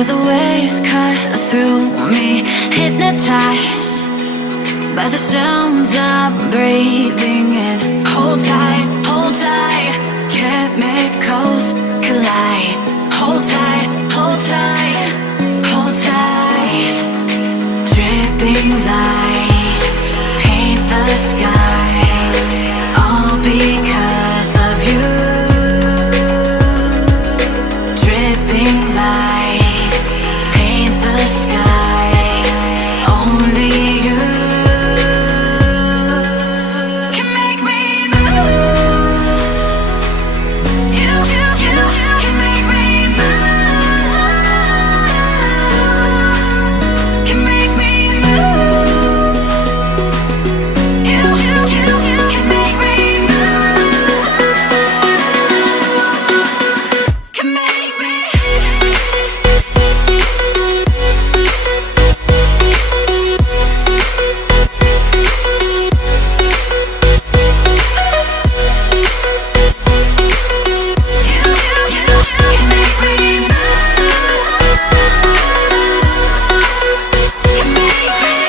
Feel the waves cut through me, hypnotized by the sounds I'm breathing in. Hold tight, chemicals collide. Hold tight, hold tight, hold tight. Dripping lights paint the skies, all because of you. Dripping lights paint the skies, only you can make me move. You can make me move. Can make me move. You can make me move. Can make me.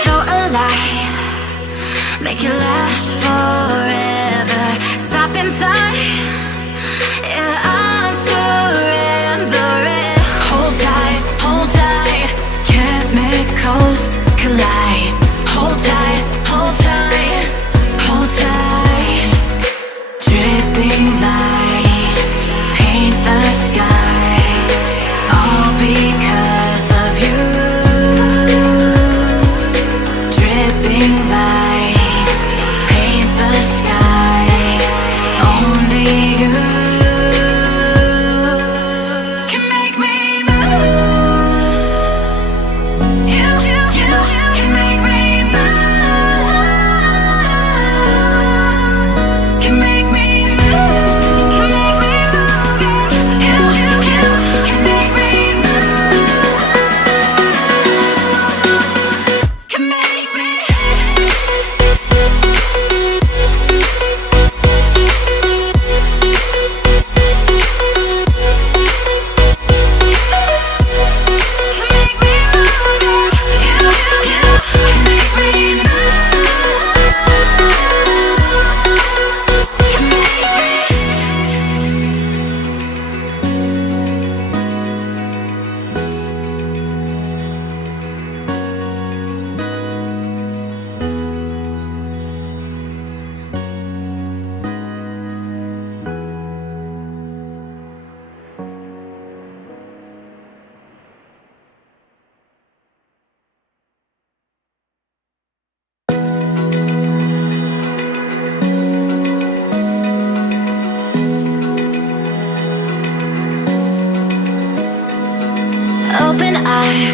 So alive, make it last forever. Stop in time, yeah, I'm surrendering. Hold tight, chemicals collide. Hold tight, hold tight, hold tight. Dripping lights paint the skies, all because of you. Dripping lights paint the skies, only you can make me move. You can make me move. Can make me move. Can make me move. You can make me move. Can make me. Open eye,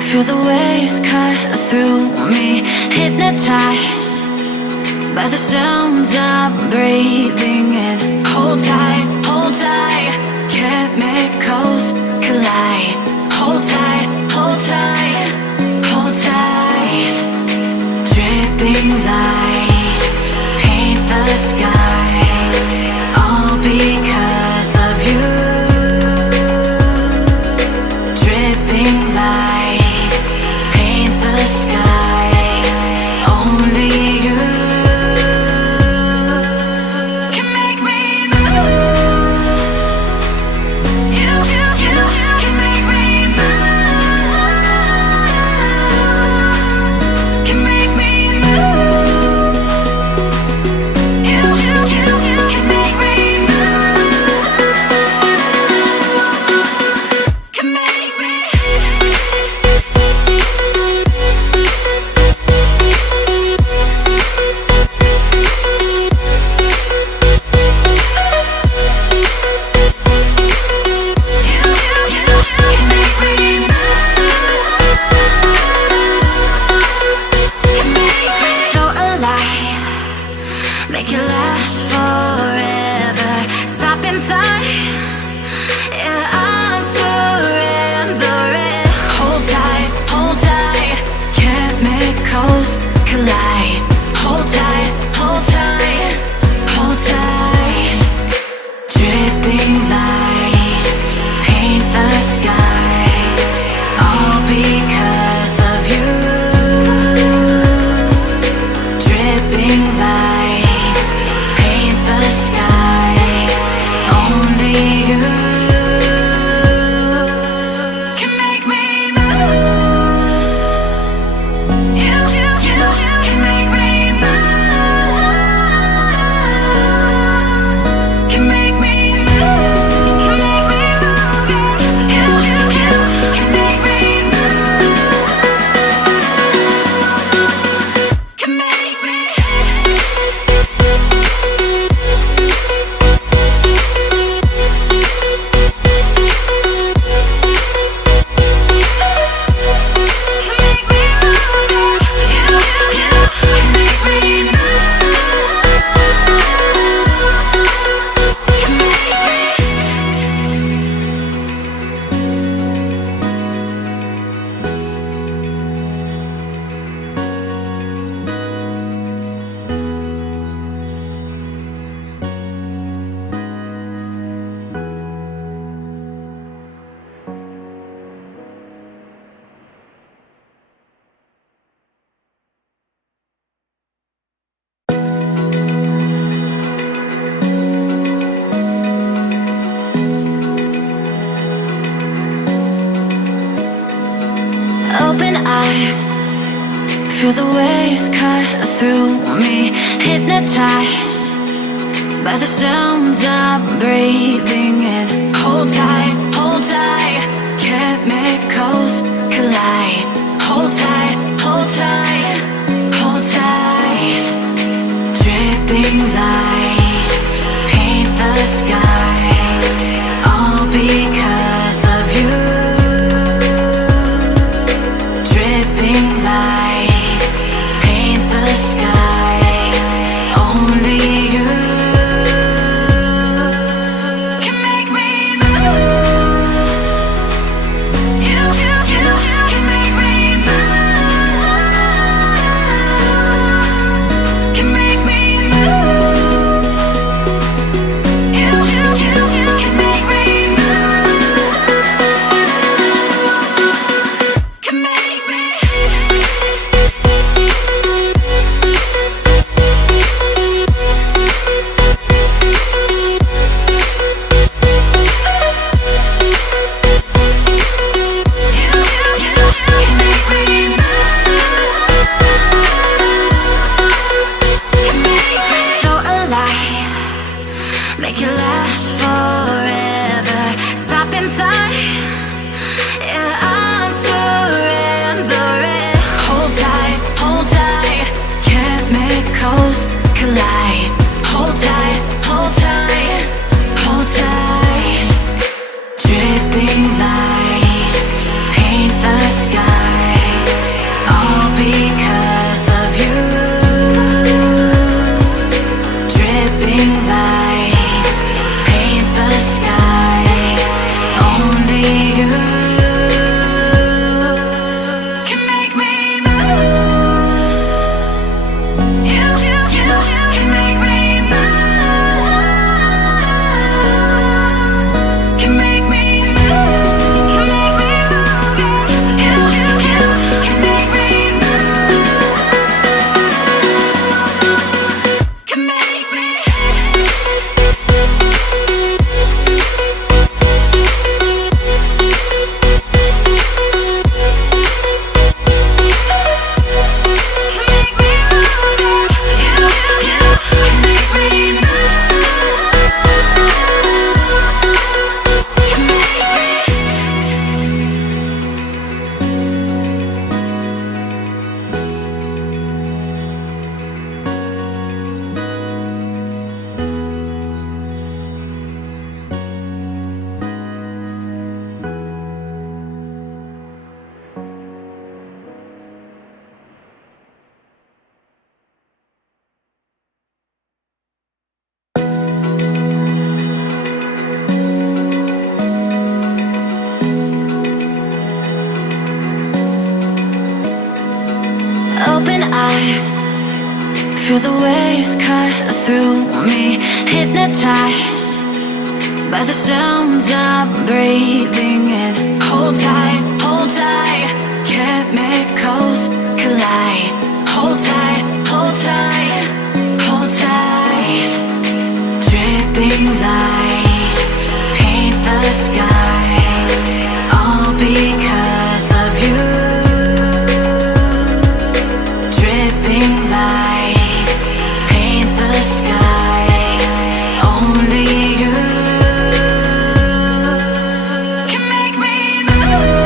feel the waves cut through me, hypnotized by the sounds I'm breathing in. Hold tight, chemicals collide. Hold tight, hold tight. Dripping lights paint the skies, all because of you. Dripping lights paint the skies, only you can make me move. You can make me move. Can make me move. You can make me move. eye, feel the waves cut through me, hypnotized by the sounds I'm breathing in. Hold tight, chemicals collide. Hold tight, hold tight, hold tight. Dripping lights paint the skies, all because of you. Dripping lights paint the skies, only you can make me move. You can make me move. Can make me move. You can make me move. Can make me. So alive, make it last forever. Stop in time, yeah, I'm surrendering. Hold tight, chemicals collide. Hold tight, hold tight, hold tight. Dripping lights paint the skies, all because of you. Dripping lights paint the skies, only you can make me move. You can make me move. Can make me move. Can make me move. You can make me move. Can make me. Open eye, feel the waves cut through me, hypnotized by the sounds I'm breathing in. Hold tight, chemicals collide. Hold tight, hold tight, hold tight. Dripping lights paint the skies, all because of you. Dripping lights paint the skies, only you can make me move.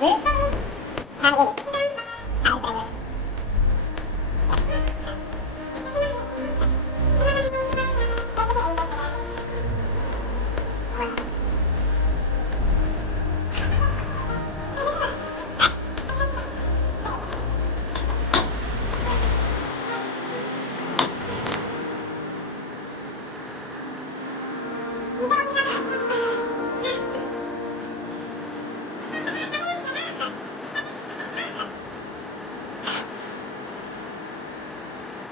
를 하는